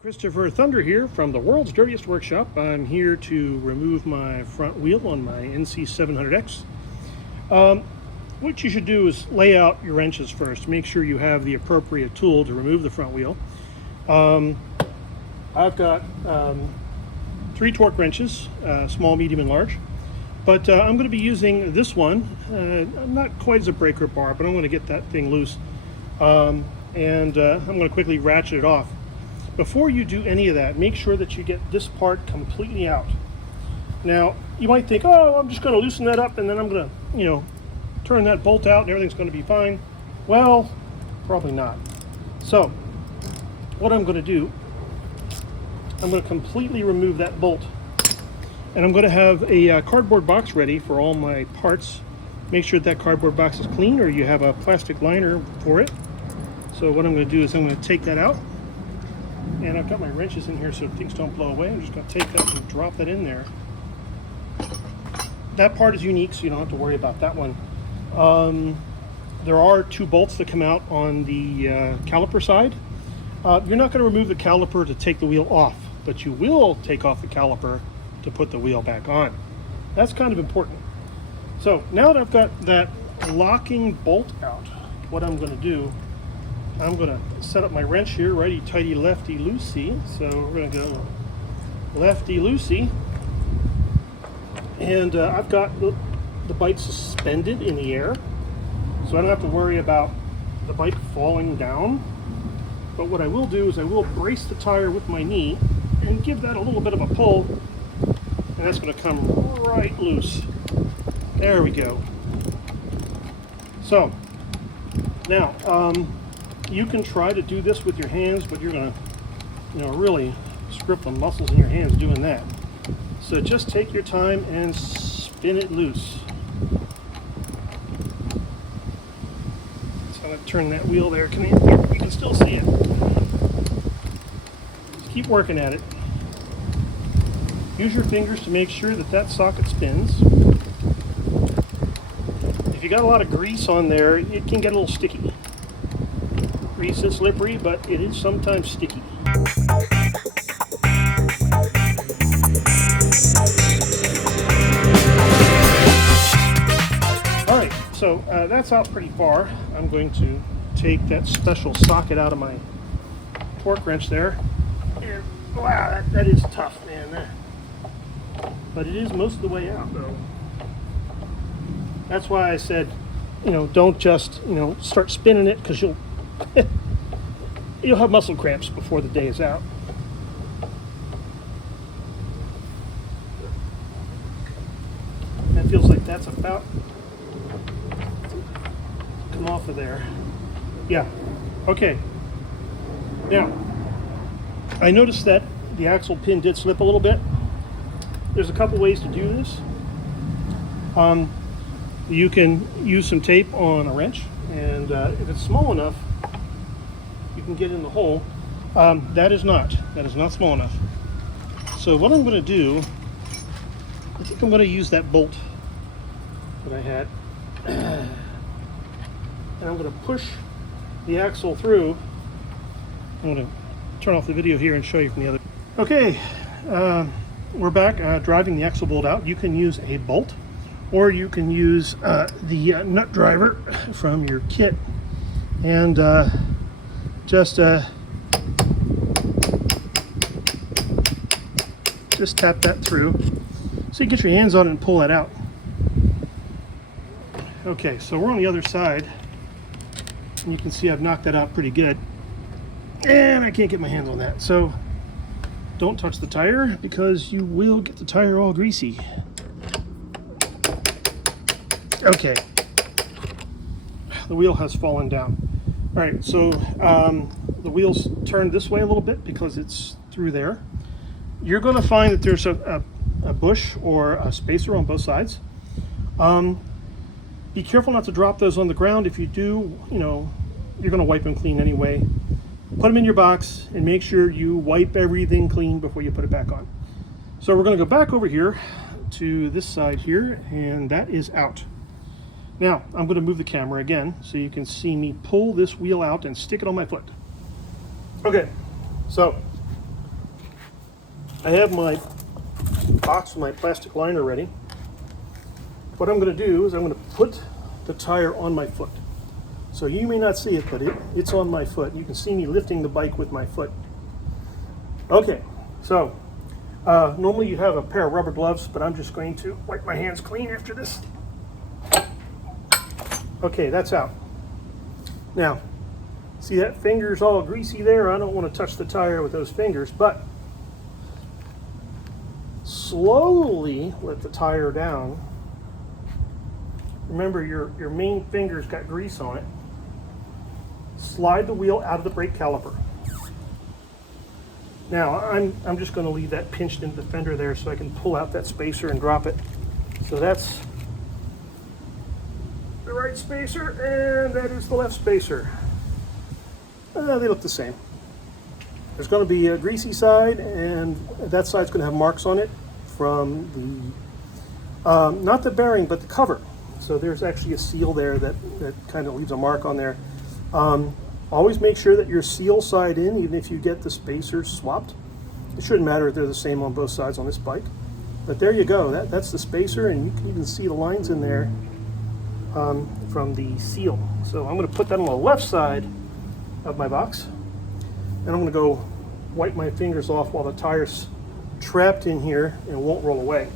Christopher Thunder here from the world's dirtiest workshop. I'm here to remove my front wheel on my NC700X. What you should do is lay out your wrenches first. Make sure you have the appropriate tool to remove the front wheel. I've got 3 torque wrenches, small, medium, and large. But I'm going to be using this one. Not quite as a breaker bar, but I'm going to get that thing loose. I'm going to quickly ratchet it off. Before you do any of that, make sure that you get this part completely out. Now, you might think, oh, I'm just going to loosen that up and then I'm going to, turn that bolt out and everything's going to be fine. Well, probably not. So, what I'm going to do, I'm going to completely remove that bolt. And I'm going to have a cardboard box ready for all my parts. Make sure that cardboard box is clean, or you have a plastic liner for it. So what I'm going to do is I'm going to take that out. And I've got my wrenches in here so things don't blow away. I'm just going to take that and drop that in there. That part is unique, so you don't have to worry about that one. There are 2 bolts that come out on the caliper side. You're not going to remove the caliper to take the wheel off, but you will take off the caliper to put the wheel back on. That's kind of important. So now that I've got that locking bolt out, what I'm going to do, I'm going to set up my wrench here, righty tighty lefty loosey. So we're going to go lefty loosey, and I've got the bike suspended in the air, so I don't have to worry about the bike falling down. But what I will do is I will brace the tire with my knee and give that a little bit of a pull, and that's going to come right loose. There we go. So now you can try to do this with your hands, but you're going to really script the muscles in your hands doing that. So just take your time and spin it loose. So I'm going to turn that wheel there. You can still see it. Just keep working at it. Use your fingers to make sure that that socket spins. If you got a lot of grease on there, it can get a little sticky. Grease is slippery, but it is sometimes sticky. Alright, so that's out pretty far. I'm going to take that special socket out of my torque wrench there. And, wow, that is tough, man. But it is most of the way out, though. That's why I said, don't just, start spinning it, because you'll have muscle cramps before the day is out. That feels like that's about come off of there. Yeah. Okay. Now, I noticed that the axle pin did slip a little bit. There's a couple ways to do this. You can use some tape on a wrench, and if it's small enough, you can get in the hole. That is not small enough. So what I'm going to do, I think I'm going to use that bolt that I had, and I'm going to push the axle through. I'm going to turn off the video here and show you from the other. Okay, we're back driving the axle bolt out. You can use a bolt, or you can use the nut driver from your kit, and just tap that through so you get your hands on it and pull that out. Okay, so we're on the other side, and you can see I've knocked that out pretty good, and I can't get my hands on that. So don't touch the tire, because you will get the tire all greasy. Okay, the wheel has fallen down. All right, so the wheel's turned this way a little bit because it's through there. You're going to find that there's a bush or a spacer on both sides. Be careful not to drop those on the ground. If you do, you're going to wipe them clean anyway. Put them in your box and make sure you wipe everything clean before you put it back on. So we're going to go back over here to this side here, and that is out. Now, I'm going to move the camera again so you can see me pull this wheel out and stick it on my foot. Okay, so I have my box with my plastic liner ready. What I'm going to do is I'm going to put the tire on my foot. So you may not see it, but it's on my foot. You can see me lifting the bike with my foot. Okay, so normally you have a pair of rubber gloves, but I'm just going to wipe my hands clean after this. Okay, that's out. Now, see that finger's all greasy there? I don't want to touch the tire with those fingers, but slowly let the tire down. Remember, your main finger's got grease on it. Slide the wheel out of the brake caliper. Now, I'm just going to leave that pinched into the fender there so I can pull out that spacer and drop it. So that's the right spacer, and that is the left spacer. They look the same. There's going to be a greasy side, and that side's going to have marks on it from the, not the bearing, but the cover. So there's actually a seal there that kind of leaves a mark on there. Always make sure that your seal side in, even if you get the spacers swapped. It shouldn't matter if they're the same on both sides on this bike. But there you go, that's the spacer, and you can even see the lines in there from the seal. So I'm going to put that on the left side of my box, and I'm going to go wipe my fingers off while the tire's trapped in here and won't roll away.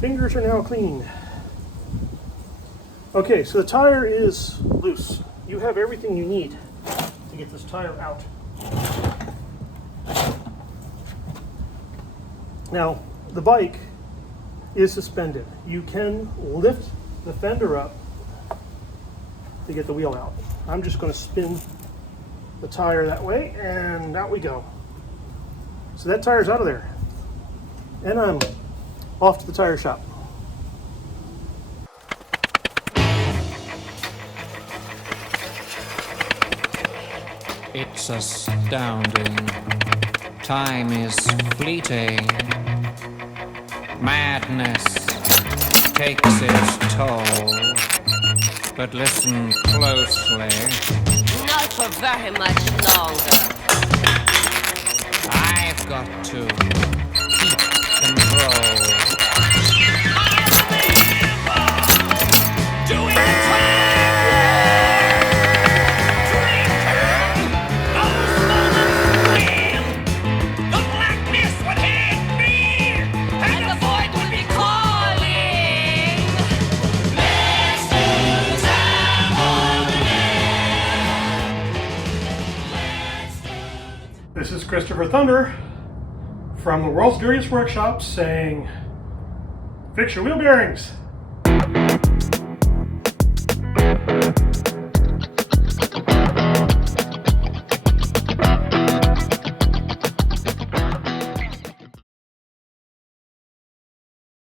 Fingers are now clean. Okay, so the tire is loose. You have everything you need to get this tire out. Now, the bike is suspended. You can lift the fender up to get the wheel out. I'm just going to spin the tire that way, and out we go. So that tire's out of there. And I'm off to the tire shop. It's astounding. Time is fleeting. Madness takes its toll. But listen closely. Not for very much longer. I've got to keep control. This is Christopher Thunder from the world's dirtiest workshop saying, fix your wheel bearings.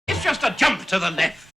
It's just a jump to the left.